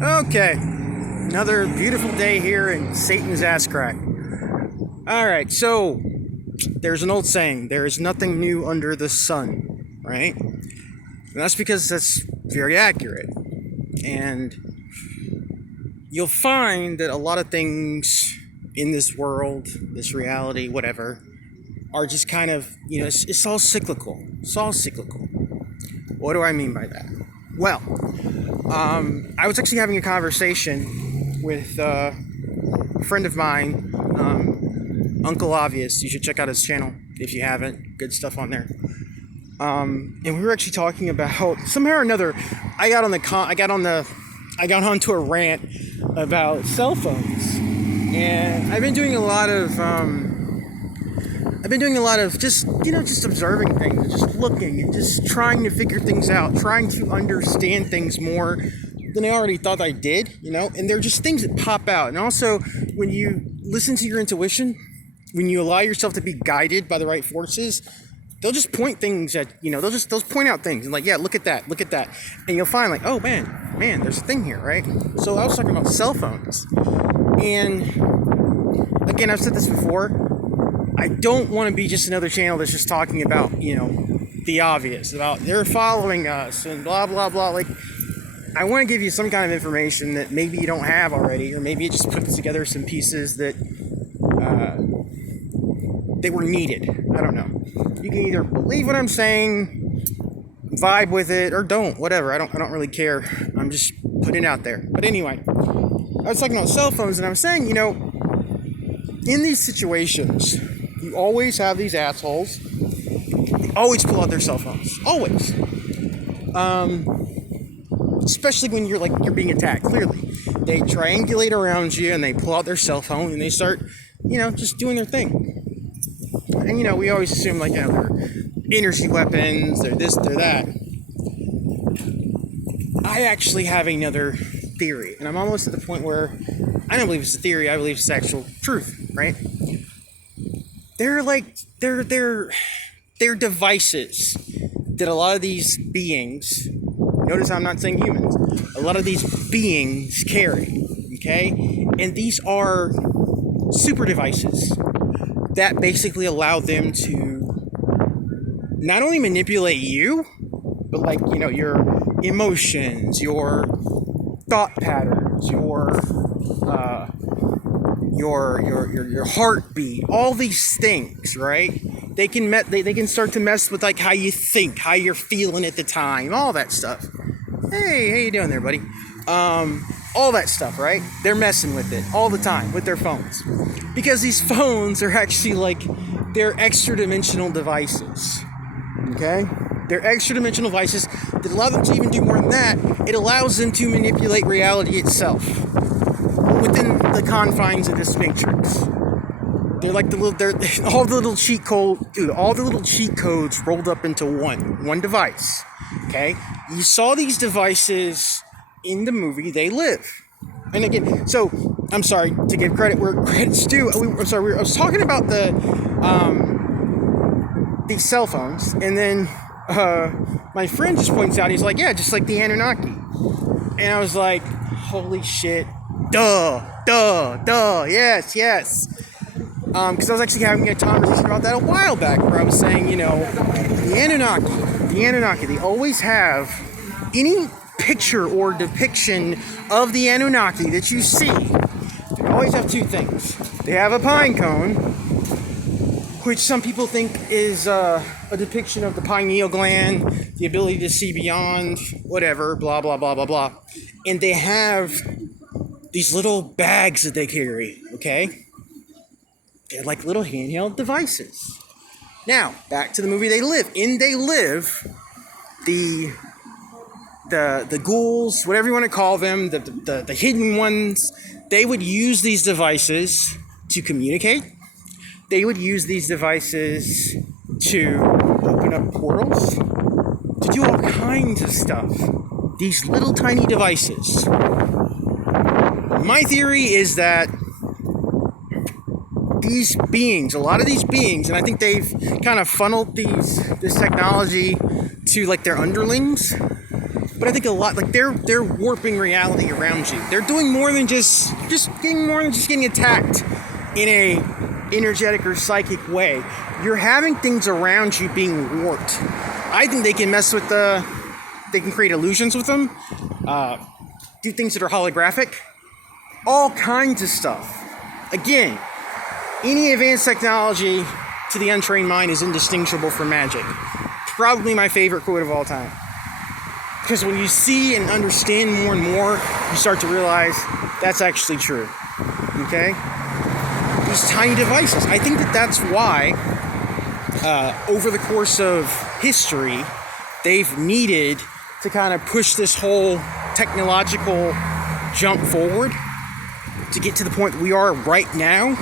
Okay, another beautiful day here in Satan's ass crack. Alright, so there's an old saying, there is nothing new under the sun, right? And that's because that's very accurate. And you'll find that a lot of things in this world, this reality, whatever, are just kind of, it's all cyclical. It's all cyclical. What do I mean by that? Well, I was actually having a conversation with a friend of mine, Uncle Obvious. You should check out his channel if you haven't. Good stuff on there. And we were actually talking about somehow or another. I got onto a rant about cell phones, and I've been doing a lot of just observing things, and just looking and just trying to figure things out, trying to understand things more than I already thought I did, and they're just things that pop out. And also, when you listen to your intuition, when you allow yourself to be guided by the right forces, they'll just point things at, they'll point out things and like, yeah, look at that. And you'll find like, oh man, there's a thing here, right? So I was talking about cell phones. And again, I've said this before, I don't want to be just another channel that's just talking about, the obvious, about they're following us and blah, blah, blah. Like, I want to give you some kind of information that maybe you don't have already, or maybe it just puts together some pieces that they were needed. I don't know. You can either believe what I'm saying, vibe with it, or don't. Whatever. I don't really care. I'm just putting it out there. But anyway, I was talking about cell phones, and I was saying, in these situations, you always have these assholes. They always pull out their cell phones. Always. Especially when you're being attacked. Clearly, they triangulate around you and they pull out their cell phone and they start, just doing their thing. And we always assume they're energy weapons, they're this, they're that. I actually have another theory, and I'm almost at the point where I don't believe it's a theory. I believe it's actual truth, right? They're devices that a lot of these beings, notice I'm not saying humans, a lot of these beings carry, okay? And these are super devices that basically allow them to not only manipulate you, but your emotions, your thought patterns, your heartbeat, all these things, right? They can start to mess with how you think, how you're feeling at the time, all that stuff. Hey, how you doing there, buddy? All that stuff, right? They're messing with it all the time with their phones, because these phones are actually they're extra dimensional devices. Okay, they're extra dimensional devices that allow them to even do more than that. It allows them to manipulate reality itself within the confines of this matrix. They're all the little cheat codes rolled up into one device. Okay, you saw these devices in the movie They Live. And again, so I'm sorry to give credit where credit's due. I was talking about these cell phones, and then my friend just points out, he's like, yeah, just like the Anunnaki. And I was like, holy shit, duh, yes. Because I was actually having a conversation about that a while back, where I was saying, the Anunnaki, they always have any picture or depiction of the Anunnaki that you see. They always have two things. They have a pine cone, which some people think is a depiction of the pineal gland, the ability to see beyond, whatever, blah, blah, blah, blah, blah. And they have these little bags that they carry, okay? They're like little handheld devices. Now, back to the movie They Live. In They Live, the ghouls, whatever you want to call them, the hidden ones, they would use these devices to communicate. They would use these devices to open up portals, to do all kinds of stuff. These little tiny devices. My theory is that these beings, a lot of these beings, and I think they've kind of funneled this technology to their underlings, but I think a lot, like, they're warping reality around you. They're doing more than just getting attacked in a energetic or psychic way. You're having things around you being warped. I think they can mess with they can create illusions with them, do things that are holographic, all kinds of stuff. Again, any advanced technology to the untrained mind is indistinguishable from magic. Probably my favorite quote of all time. Because when you see and understand more and more, you start to realize that's actually true. Okay? These tiny devices. I think that's why, over the course of history, they've needed to kind of push this whole technological jump forward to get to the point we are right now,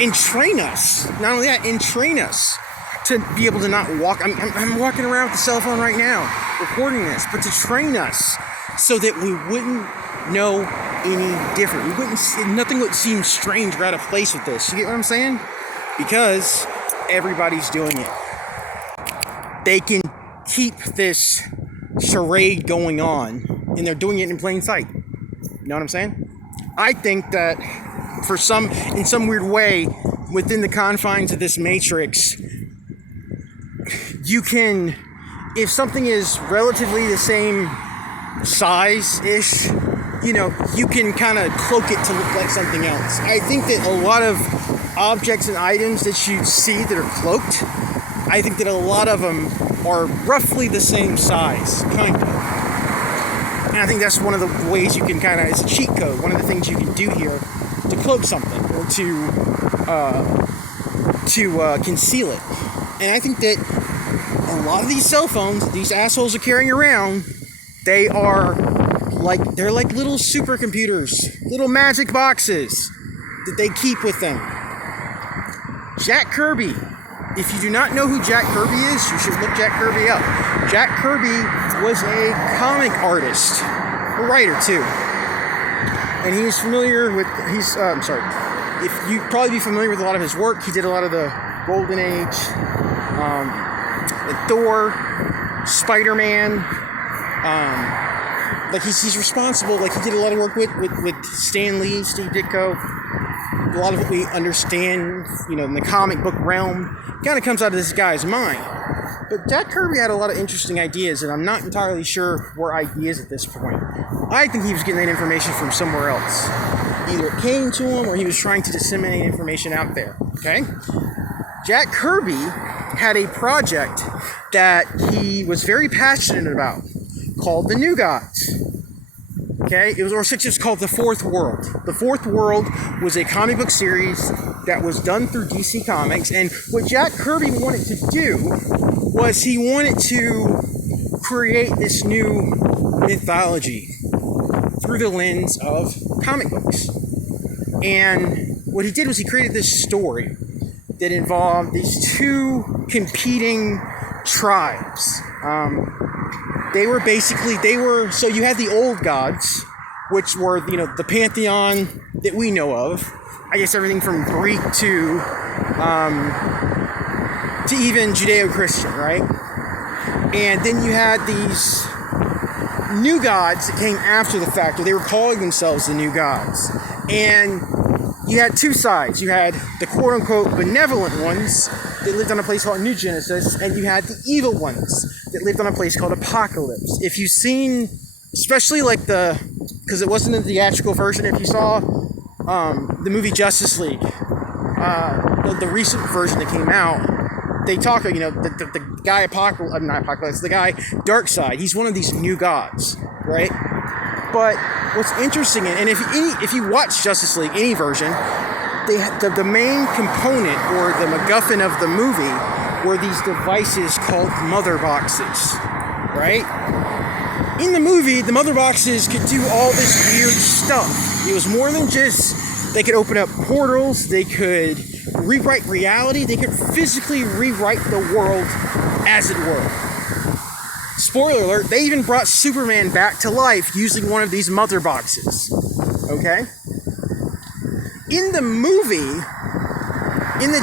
and train us. Not only that, and train us to be able to not walk. I'm walking around with the cell phone right now, recording this, but to train us so that we wouldn't know any different. Nothing would seem strange or out of place with this. You get what I'm saying? Because everybody's doing it. They can keep this charade going on, and they're doing it in plain sight. You know what I'm saying? I think that in some weird way, within the confines of this matrix, you can, if something is relatively the same size-ish, you can kind of cloak it to look like something else. I think that a lot of objects and items that you see that are cloaked, I think that a lot of them are roughly the same size, kind of. And I think that's one of the ways you can kind of, it's a cheat code, one of the things you can do here to cloak something or to conceal it. And I think that a lot of these cell phones these assholes are carrying around, they're like little supercomputers, little magic boxes that they keep with them. Jack Kirby. If you do not know who Jack Kirby is, you should look Jack Kirby up. Jack Kirby was a comic artist, a writer too, and he's familiar with. If you'd probably be familiar with a lot of his work. He did a lot of the Golden Age, Thor, Spider-Man. He's responsible. Like, he did a lot of work with Stan Lee, Steve Ditko. A lot of what we understand, in the comic book realm, kind of comes out of this guy's mind. But Jack Kirby had a lot of interesting ideas, and I'm not entirely sure where ideas at this point. I think he was getting that information from somewhere else. Either it came to him, or he was trying to disseminate information out there. Okay? Jack Kirby had a project that he was very passionate about, called the New Gods. Okay, it was called The Fourth World. The Fourth World was a comic book series that was done through DC Comics, and what Jack Kirby wanted to do was he wanted to create this new mythology through the lens of comic books. And what he did was he created this story that involved these two competing tribes. So you had the old gods, which were, the pantheon that we know of. I guess everything from Greek to even Judeo-Christian, right? And then you had these new gods that came after the fact, or they were calling themselves the new gods. And you had two sides. You had the quote-unquote benevolent ones that lived on a place called New Genesis, and you had the evil ones that lived on a place called Apocalypse. If you've seen, especially because it wasn't a theatrical version, if you saw the movie Justice League, the recent version that came out, they talk, the guy the guy Darkseid, he's one of these new gods, right? But what's interesting, and if you watch Justice League, any version, the main component or the MacGuffin of the movie were these devices called mother boxes, right? In the movie, the mother boxes could do all this weird stuff. It was more than just, they could open up portals, they could rewrite reality, they could physically rewrite the world as it were. Spoiler alert, they even brought Superman back to life using one of these mother boxes. Okay? In the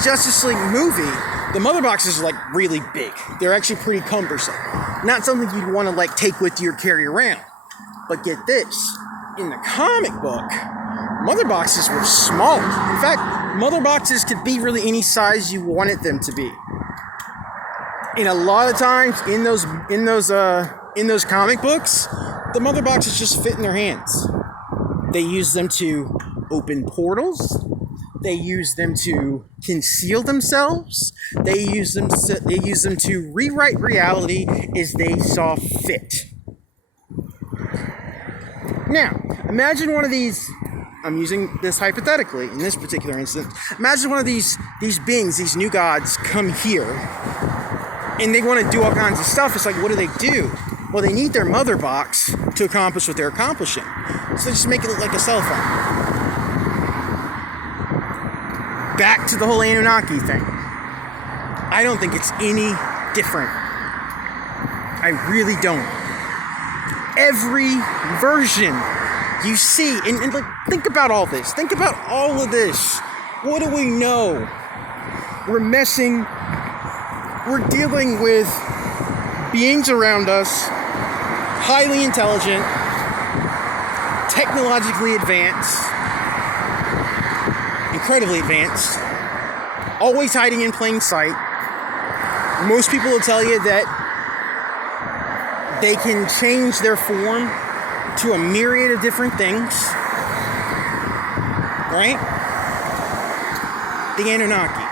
Justice League movie, the mother boxes are really big. They're actually pretty cumbersome. Not something you'd want to like take with you or carry around. But get this, in the comic book, mother boxes were smaller. In fact, mother boxes could be really any size you wanted them to be. And a lot of times in those comic books, the mother boxes just fit in their hands. They use them to open portals. They use them to conceal themselves. They use them to rewrite reality as they saw fit. Now, imagine one of these. I'm using this hypothetically in this particular instance. Imagine one of these beings, these new gods, come here, and they want to do all kinds of stuff. It's like, what do? Well, they need their mother box to accomplish what they're accomplishing. So they just make it look like a cell phone. Back to the whole Anunnaki thing. I don't think it's any different. I really don't. Every version you see, and like, think about all this. Think about all of this. What do we know? We're dealing with beings around us, highly intelligent, technologically advanced, incredibly advanced, always hiding in plain sight. Most people will tell you that they can change their form to a myriad of different things, right? The Anunnaki.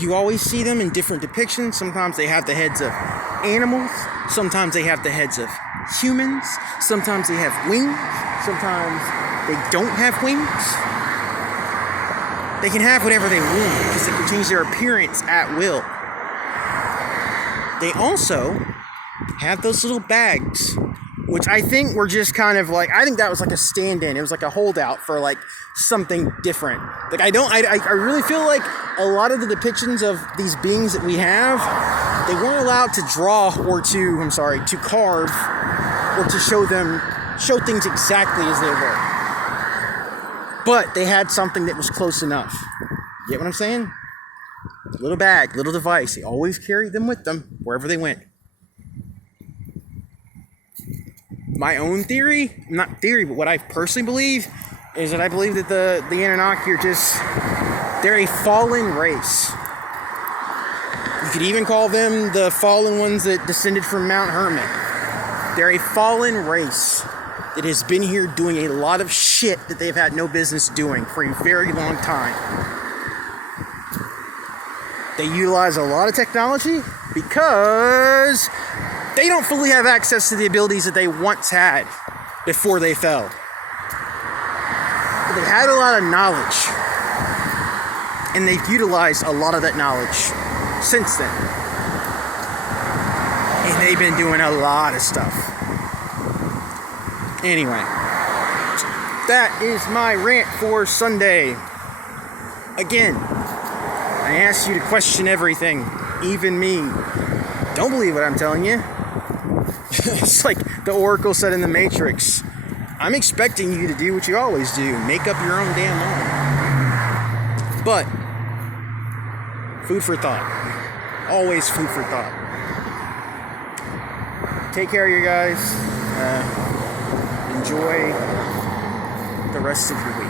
You always see them in different depictions. Sometimes they have the heads of animals. Sometimes they have the heads of humans. Sometimes they have wings. Sometimes they don't have wings. They can have whatever they want because they can change their appearance at will. They also have those little bags, which I think were just kind of like, I think that was like a stand-in. It was like a holdout for like something different. Like I really feel like a lot of the depictions of these beings that we have, they weren't allowed to draw to carve or to show things exactly as they were. But they had something that was close enough. You get what I'm saying? Little bag, little device. They always carried them with them wherever they went. My own theory, not theory, but what I personally believe, is that I believe that the Anunnaki are they're a fallen race. You could even call them the fallen ones that descended from Mount Hermon. They're a fallen race that has been here doing a lot of shit that they've had no business doing for a very long time. They utilize a lot of technology because they don't fully have access to the abilities that they once had before they fell. But they've had a lot of knowledge, and they've utilized a lot of that knowledge since then. And they've been doing a lot of stuff. Anyway, that is my rant for Sunday. Again, I ask you to question everything, even me. Don't believe what I'm telling you. It's like the Oracle said in the Matrix. I'm expecting you to do what you always do. Make up your own damn mind. But, food for thought. Always food for thought. Take care of you guys. Enjoy the rest of your week.